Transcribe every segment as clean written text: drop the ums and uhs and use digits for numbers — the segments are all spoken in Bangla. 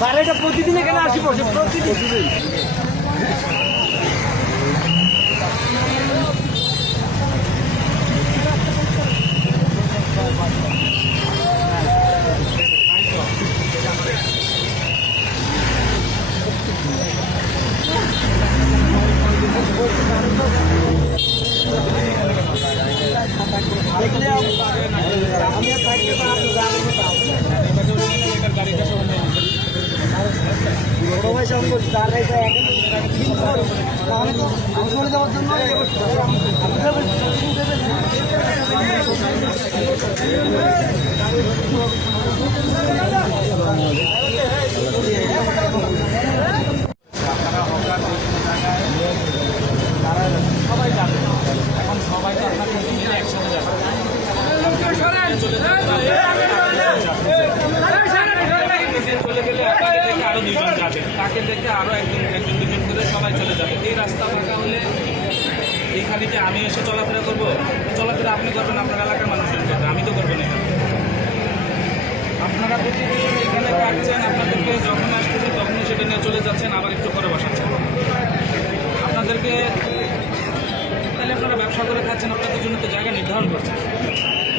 বারেটা প্রতিদিন এখানে আসি বসে প্রতিদিন দেখলে আমি থাকতে চলে যাওয়ার জন্য সবাই যাবে এখন সবাই তো আপনাদের একসাথে যাবে চলে গেলে আরো দুজন যাবে, তাকে দেখে আরো একজন দুজন করে সবাই চলে যাবে। এই রাস্তা ফাঁকা হলে এখানে যে আমি এসে চলাফেরা করবো, চলাফেরা আপনি করবেন, আপনার এলাকার মানুষজন করবে, আমি তো করবো না। আপনারা প্রতিদিন এখানে রাখছেন, আপনাদেরকে যখন আসতেছে তখনই সেটা নিয়ে চলে যাচ্ছেন, আবার একটু করে বসাচ্ছেন। আপনাদেরকে তাহলে আপনারা ব্যবসা করে খাচ্ছেন, আপনাদের জন্য তো জায়গা নির্ধারণ করছেন।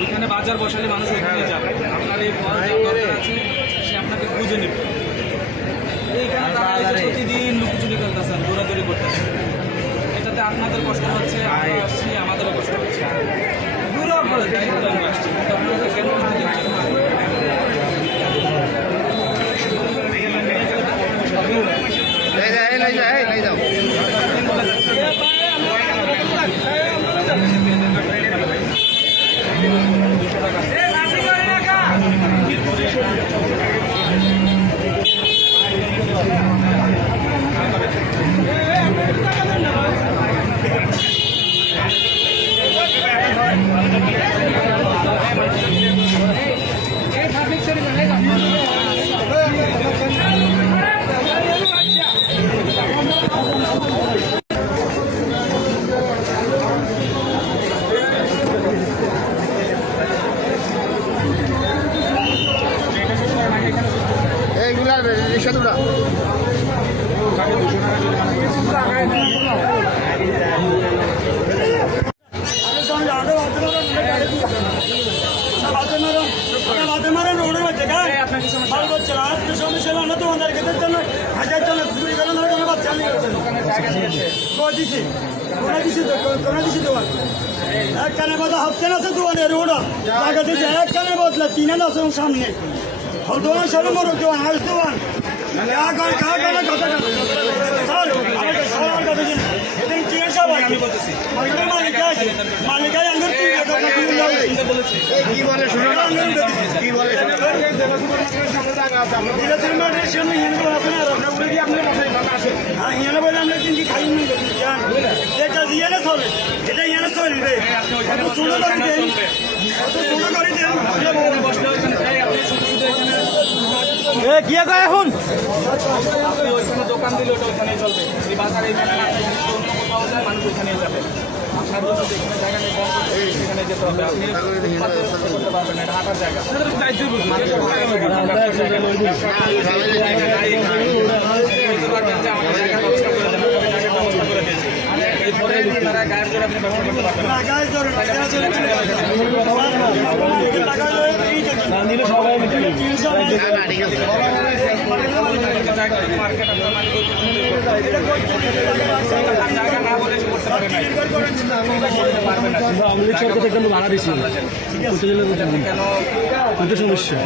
ওইখানে বাজার বসালে মানুষ ওইখানে যাবে, আপনার এই ফল যা দরকার আছে সে আপনাকে খুঁজে নেবে। এইখানে তারা প্রতিদিন লুকোচুরি করতেছেন, দৌড়াদৌড়ি করতেছেন, এটাতে আপনাদের কষ্ট হচ্ছে, আমরা আসছি আমাদেরও কষ্ট হচ্ছে। দূর আপনাদের দায়িত্ব আমি আসছি, আপনাদের কেন রিক্সাদুরা একখানে বাদা হপ্তাহ আছে দোকানের ওরা টাকা দিচ্ছে, একখানে বদলা 3 আছে সামনে দোকান সামনে মরক দোকান হাউস দোকান গিয়ে গা এখন ওইখানে দোকান দিলে ওটা ওইখানেই চলবে। এই বাজার এইখানে অন্য কোথাও যায়, মানুষ ওইখানেই যাবে। আপনার জন্য যেখানে জায়গা নেই সেখানে যেতে হবে, আপনি করতে পারবেন না, এটা হাঁটার জায়গা। আমাদের জায়গা ব্যবস্থা করে দেবেন, জায়গার ব্যবস্থা করে দিয়েছি। এরপরে তারা গায়ের জোর আপনি ব্যবস্থা করতে পারবেন ভাড়া দিচ্ছি সমস্যা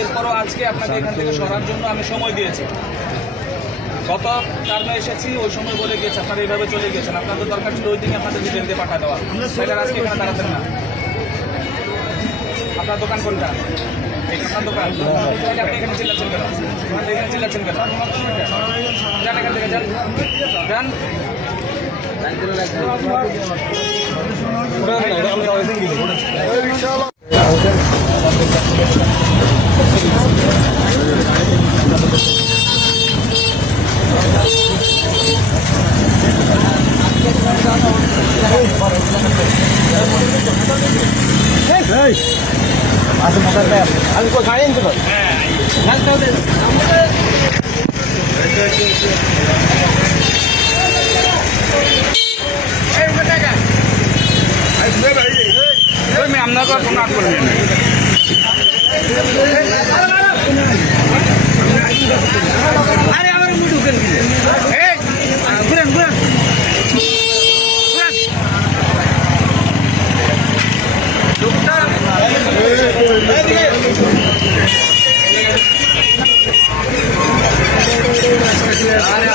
এরপরও আজকে আপনাকে এখান থেকে সরার জন্য আমি সময় দিয়েছি। গত টার্মে এসেছি ওই সময় বলে গিয়েছে আপনারা এইভাবে চলে গিয়েছেন, আপনাদের দরকার ছিল ওই দিনে আপনাদের ডিটেল দিয়ে পাঠা দেওয়া, সেটার আজকে এখানে দাঁড়াতেন না। আপনার দোকান কোনটা? আপনার দোকান, তাহলে আপনি এখানে চিল্লাচ্ছেন কেন? এখানে চিল্লাচ্ছেন কেন? যান এখান থেকে, যান যান। আপনাকে আর কোনো আট করবেন না। আরে আমার মুখ ঢুকেন কি ঘুরেন ঘুরেন আরে